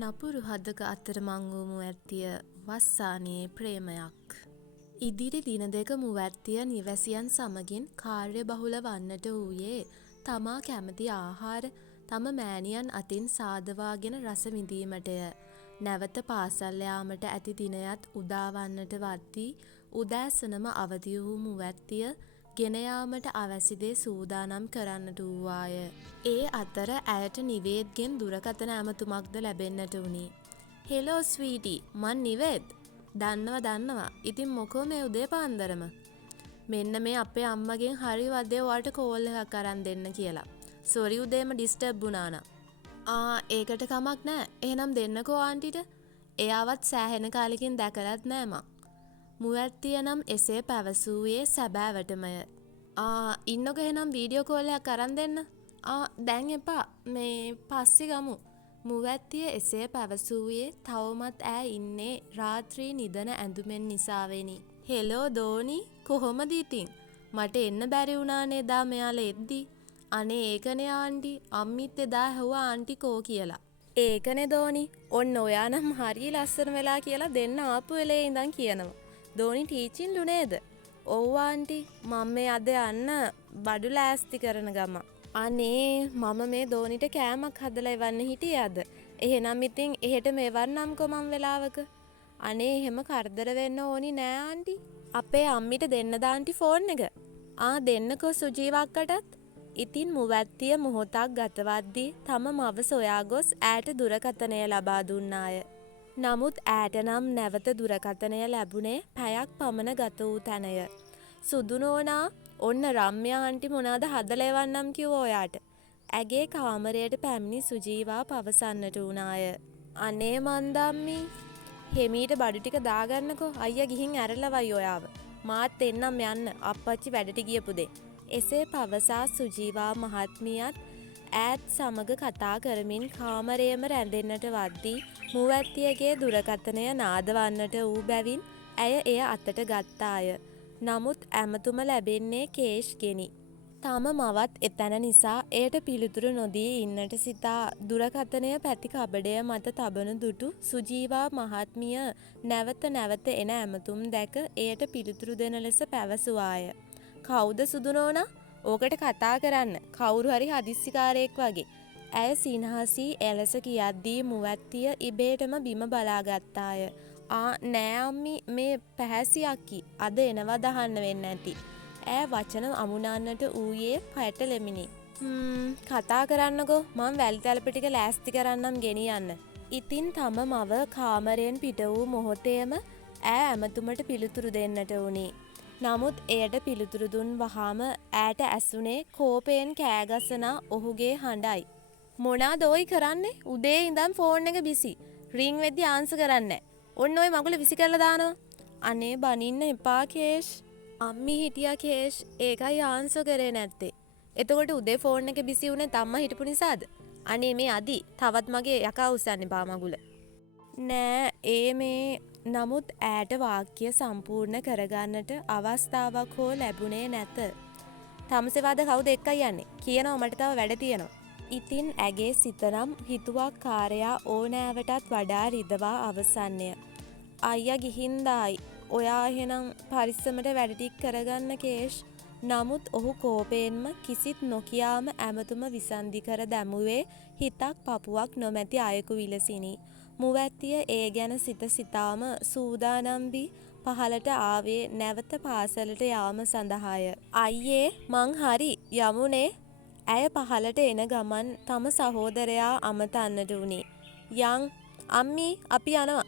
නපුරු හදක අතරමං වූ මුවැත්තිය වස්සානයේ ප්‍රේමයක්. ඉදිරි දින දෙක මුවැත්තිය නිවැසියන් සමගින් කාර්යබහුල වන්නට වූයේ තමා කැමති ආහාර තම මෑණියන් අතින් සාදවාගෙන රස විඳීමටය. නැවත පාසල් යාමට ඇති දිනයත් උදාවන්නට වද්දී උදෑසනම අවදි වූ මුවැත්තිය ගෙන යාමට අවැසි දේ සූදානම් කරන්නට වූවාය. ඒ අතර ඇයට නිවේද්ගෙන් දුරකථන ඇමතුමක්ද ලැබෙන්නට වුණි. "හෙලෝ ස්වීටි, මං නිවේද්. දන්නවා. ඉතින් මොකෝ මේ උදේ පාන්දරම? මෙන්න මේ අපේ අම්මගෙන් හරි වදේ ඔයාට කෝල් එකක් අරන් දෙන්න කියලා. සෝරි උදේම ඩිස්ටර්බ් වුණා නම්." ඒකට කමක් නෑ. එහෙනම් දෙන්නකෝ ආන්ටිට. එයාවත් සෑහෙන කාලෙකින් දැකලත් නෑ මං." මුවැත්තිය නම් එසේ පැවසූයේ සැබෑවටමය. ඉන්නකො එහෙනම් වීඩියෝ කෝල් එකක් අරන් දෙන්න." දැන් එපා. මේ පස්සේ ගමු." මුවැත්තිය එසේ පැවසූයේ තවමත් ඈ ඉන්නේ රාත්‍රී නිදන ඇඳුමෙන් නිසාවෙනි. "හෙලෝ දෝනි, කොහොමද ඉතින්? මට එන්න බැරි වුණානේ එදා මෙයාලා එද්දි." "අනේ ඒකනේ ආන්ටි. අම්මිත් එදා ඇහුවා ආන්ටි කෝ කියලා." "ඒකනේ දෝනි. ඔන්න ඔයා නම් හරිය ලස්සන වෙලා කියලා දෙන්න ආපු වෙලේ ඉඳන් කියනවා." "දෝනි ටීචින්ලු නේද?" "ඔව් ආන්ටි. මම මේ අද යන්න බඩු ලෑස්ති කරන ගම." "අනේ මම මේ දෝනිට කෑමක් හදලා එවන්න හිටියේ අද. එහෙනම් ඉතින් එහෙට මෙවන්නම්කෝ මං වෙලාවක." "අනේ එහෙම කරදර වෙන්න ඕනි නෑ ආන්ටි. අපේ අම්මිට දෙන්න දාන්ටි ෆෝන් එක." "දෙන්නකෝ සුජීව අක්කටත්." ඉතින් මුවැත්තිය මොහොතක් ගතවද්දී තම මව සොයා ගොස් ඈට දුරකථනය ලබා දුන්නාය. නමුත් ඈට නම් නැවත දුරකථනය ලැබුණේ පැයක් පමණ ගත වූ තැනය. "සුදු නෝනා, ඔන්න රම්‍යා ආන්ටි මොනාද හදලා එවන්නම් කිව්වා ඔයාට." ඇගේ කාමරයට පැමිණි සුජීවා පවසන්නට වුණාය. "අනේ මන්දම්මි, හෙමීට බඩු ටික දාගන්නකෝ. අයියා ගිහින් ඇරලවයි ඔයාව. මාත් එන්නම් යන්න අප්පච්චි වැඩට ගියපු දේ." එසේ පවසා සුජීවා මහත්මියත් ඈත් සමග කතා කරමින් කාමරයේම රැඳෙන්නට වද්දී මුවැත්තියගේ දුරකථනය නාදවන්නට වූ බැවින් ඇය එය අතට ගත්තාය. නමුත් ඇමතුම ලැබෙන්නේ කේෂ්ගෙනි. තම මවත් එතැන නිසා එයට පිළිතුරු නොදී ඉන්නට සිතා දුරකථනය පැති කබඩය මත තබන දුටු සුජීවා මහත්මිය නැවත එන ඇමතුම් දැක එයට පිළිතුරු දෙන ලෙස පැවසුවාය. "කවුද සුදු නෝනා? ඕකට කතා කරන්න. කවුරු හරි හදිස්සිකාරයෙක් වගේ." ඇය සිනහසී එලෙස කියද්දී මුවැත්තිය ඉබේටම බිම බලාගත්තාය. "නෑ අම්මි, මේ පැහැසි අක්කි අද එනවා දහන්න වෙන්න ඇති." ඈ වචන අමුණන්නට ඌයේ පැටලෙමිනි. කතා කරන්නකෝ. මං වැලි තැලප ටික ලෑස්ති කරන්නම් ගෙනියන්න." ඉතින් තම මව කාමරයෙන් පිට වූ මොහොතේම ඈ ඇමතුමට පිළිතුරු දෙන්නට වුණි. නමුත් එයට පිළිතුරු දුන් වහාම ඈට ඇසුනේ කෝපයෙන් කෑගසනා ඔහුගේ හඬයි. "මොනාද ඕයි කරන්නේ? උදේ ඉඳන් ෆෝන් එක බිසි. රින් වෙද්දි ආන්සර් කරන්නේ නෑ. ඔන්න ඔය මගුල විසි කරලා දානවා." "අනේ බනින්න එපා කේෂ්. අම්මි හිටියා කේෂ්. ඒකයි ආන්සර් කරේ නැත්තේ." "එතකොට උදේ ෆෝන් එක බිසි වුණේ අම්මා හිටපු නිසාද?" "අනේ මේ අදි තවත් මගේ යකා උස්සන්නේ බා මගුල." "නෑ මේ..." නමුත් ඈට වාක්‍ය සම්පූර්ණ කරගන්නට අවස්ථාවක් හෝ ලැබුණේ නැත. "තමුසෙවාද කවුද එක්කයි යන්නේ? කියනවා මට තව වැඩ තියෙනවා." ඉතින් ඇගේ සිතනම් හිතුවක්කාරයා ඕනෑවටත් වඩා රිදවා අවසන්ය. "අයියා ගිහින් දායි. ඔයා එහෙනම් පරිස්සමට වැඩ ටික කරගන්න කේෂ්." නමුත් ඔහු කෝපයෙන්ම කිසිත් නොකියාම ඇමතුම විසන්ධි කර දැමුවේ හිතක් පපුවක් නොමැති අයෙකු විලසිනි. මුවැත්තිය ඒ ගැන සිතාම සූදානම් වී පහළට ආවේ නැවත පාසලට යාම සඳහාය. "අයියේ මං හරි යමුනේ." ඇය පහළට එන ගමන් තම සහෝදරයා අමතන්නට වුණි. "යං අම්මි, අපි යනවා."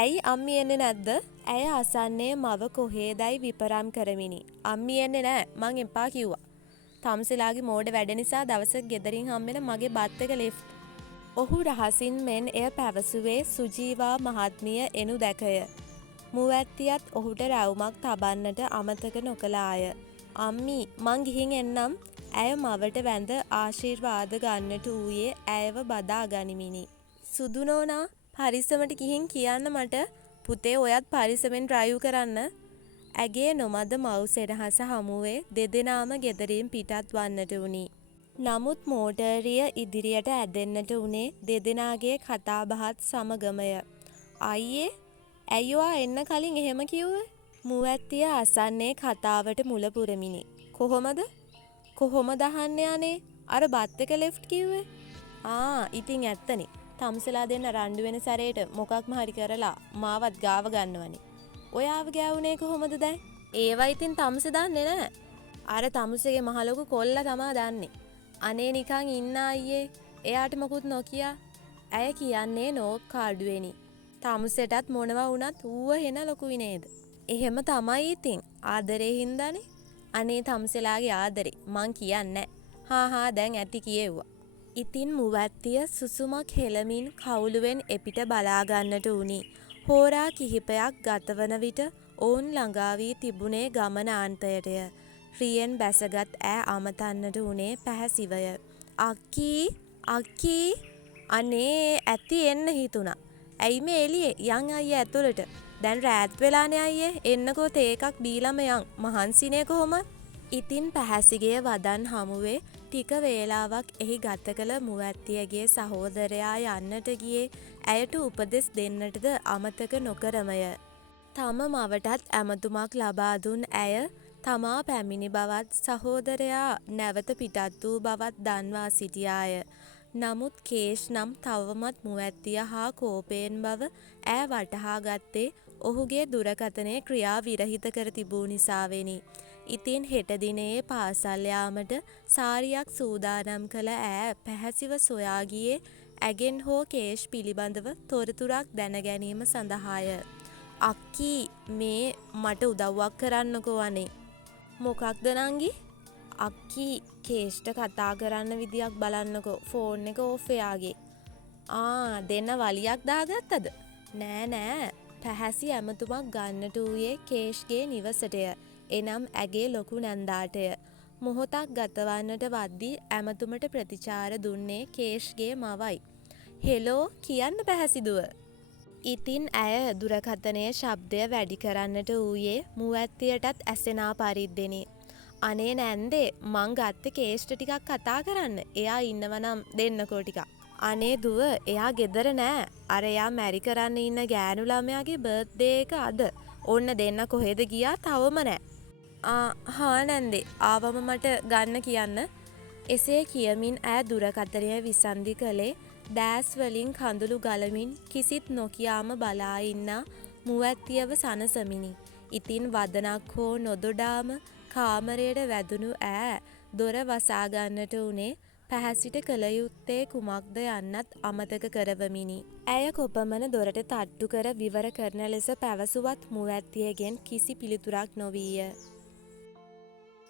"ඇයි අම්මි එන්නේ නැද්ද?" ඇය අසන්නේ මව කොහේදයි විපරම් කරමිනි. "අම්මි එන්නේ නෑ. මං එපා කිව්වා. තමුසෙලාගේ මෝඩ වැඩ නිසා දවසක ගෙදරින් හම්බෙන මගේ බත් එක ලෙෆ්ට්." ඔහු රහසින් මෙන් එය පැවසුවේ සුජීවා මහත්මිය එනු දැකය. මුවැත්තියත් ඔහුට රැවුමක් තබන්නට අමතක නොකළාය. "අම්මි මං ගිහින් එන්නම්." ඇය මවට වැඳ ආශිර්වාද ගන්නට වූයේ ඇයව බදා ගනිමිනි. "සුදු නෝනා, පරිස්සමට ගිහින් කියන්න මට. පුතේ ඔයත් පරිස්සමෙන් ඩ්‍රයිව් කරන්න." ඇගේ නොමද මව් සෙනෙහස හමුවේ දෙදෙනාම ගෙදරින් පිටත් වන්නට වුණි. නමුත් මෝටරිය ඉදිරියට ඇදෙන්නට වුණේ දෙදෙනාගේ කතාබහත් සමගමය. අයියේ ඇයි ඔයා එන්න කලින් එහෙම කිව්වේ? මුවැත්තිය අසන්නේ කතාවට මුල පුරමිනි. කොහොමද අහන්නේ අනේ? අර බත් එක ලෙෆ්ට් කිව්වේ? ඉතින් ඇත්තනේ. තම්සලා දෙන්න රණ්ඩු වෙන සැරේට මොකක්ම හරි කරලා මාවත් ගාව ගන්නවනේ. ඔයාව ගෑවුනේ කොහොමද දැන්? ඒවා ඉතින් තම්ස දන්නේ නැහැ. අර තමුසේගේ මහලොකු කොල්ලා තමා දන්නේ. අනේ නිකන් ඉන්න අයියේ. එයාට මොකුත් නොකිය. ඇය කියන්නේ නෝක් කාඩුවෙනි. තමුසෙටත් මොනවා වුණත් ඌව හෙන ලොකුයි නේද? එහෙම තමයි ඉතින්. ආදරේ හින්දානේ. අනේ තමුසෙලාගේ ආදරේ මං කියන්නේ. හා දැන් ඇති කියෙව්වා. ඉතින් මුවැත්තිය සුසුමක් හෙලමින් කවුළුවෙන් එපිට බලා ගන්නට වුණි. හෝරා කිහිපයක් ගතවන විට ඔවුන් ළඟා වී තිබුණේ ගමනාන්තයටය. රියෙන් බැසගත් ඈ අමතන්නට වුණේ පැහැසිවය. අක්කී අනේ ඇති එන්න හිතුණා. ඇයි මේ එළියේ යන් අයියේ ඇතුළට. දැන් රෑත් වෙලානේ අයියේ එන්නකෝ තේ එකක් බීලම යන් මහන්සිනේ කොහොමද? ඉතින් පැහැසිගේ වදන් හමුවේ ටික වේලාවක් එහි ගත කළ මුවැත්තියගේ සහෝදරයා යන්නට ගියේ ඇයට උපදෙස් දෙන්නටද අමතක නොකරමය. තම මවටත් ඇමතුමක් ලබා දුන් ඇය තමා පැමිණි බවත් සහෝදරයා නැවත පිටත් වූ බවත් දන්වා සිටියාය. නමුත් කේෂ් නම් තවමත් මුවැත්තිය හා කෝපයෙන් බව ඈ වටහා ගත්තේ ඔහුගේ දුරකථනය ක්‍රියා විරහිත කර තිබූ නිසාවෙනි. ඉතින් හෙට දිනයේ පාසල් යාමට සාරියක් සූදානම් කළ ඈ පැහැසිව සොයා ගියේ ඇගෙන් හෝ කේෂ් පිළිබඳව තොරතුරක් දැන ගැනීම සඳහාය. අක්කී මේ මට උදව්වක් කරන්නකෝ අනේ. මොකක්ද නංගි? අක්කී කේෂ්ට කතා කරන්න විදියක් බලන්නකෝ ෆෝන් එක ඕෆ් එයාගේ. දෙන්න වලියක් දාගත්තද? නෑ පැහැසි ඇමතුමක් ගන්නට වූයේ කේෂ්ගේ නිවසටය. එනම් ඇගේ ලොකු නැන්දාටය. මොහොතක් ගතවන්නට වද්දී ඇමතුමට ප්‍රතිචාර දුන්නේ කේෂ්ගේ මවයි. හෙලෝ කියන්න පැහැසිදුව. ඉතින් ඇය දුරකථනයේ ශබ්දය වැඩි කරන්නට වූයේ මුවැත්තියටත් ඇසෙනා පරිද්දෙනි. අනේ නැන්දේ මං ගත්ත කේෂ්ට ටිකක් කතා කරන්න. එයා ඉන්නවනම් දෙන්නකෝ ටිකක්. අනේ දුව එයා ගෙදර නෑ. අර එයා මැරි කරන්න ඉන්න ගෑනු ළමයාගේ බර්ත්ඩේ එක අද. ඔන්න දෙන්න කොහෙද ගියා තවම නෑ. හා නැන්දේ ආවම මට ගන්න කියන්න. එසේ කියමින් ඈ දුරකථනය විසන්ධි කළේ දෑස් වලින් කඳුළු ගලමින් කිසිත් නොකියාම බලා ඉන්නා මුවැත්තියව සනසමිනි. ඉතින් වදනක් හෝ නොදොඩාම කාමරයට වැදුණු ඈ දොර වසා ගන්නට උනේ පැහැසිට කළ යුත්තේ කුමක්ද යන්නත් අමතක කරවමිනි. ඇය කොපමණ දොරට තට්ටු කර විවර කරන ලෙස පැවසුවත් මුවැත්තියගෙන් කිසි පිළිතුරක් නොවීය.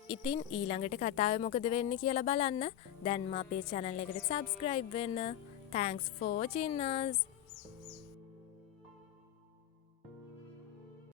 ඉතින් ඊළඟට කතාවේ මොකද වෙන්නේ කියලා බලන්න දැන්ම අපේ channel එකට subscribe වෙන්න. Thanks for watching us.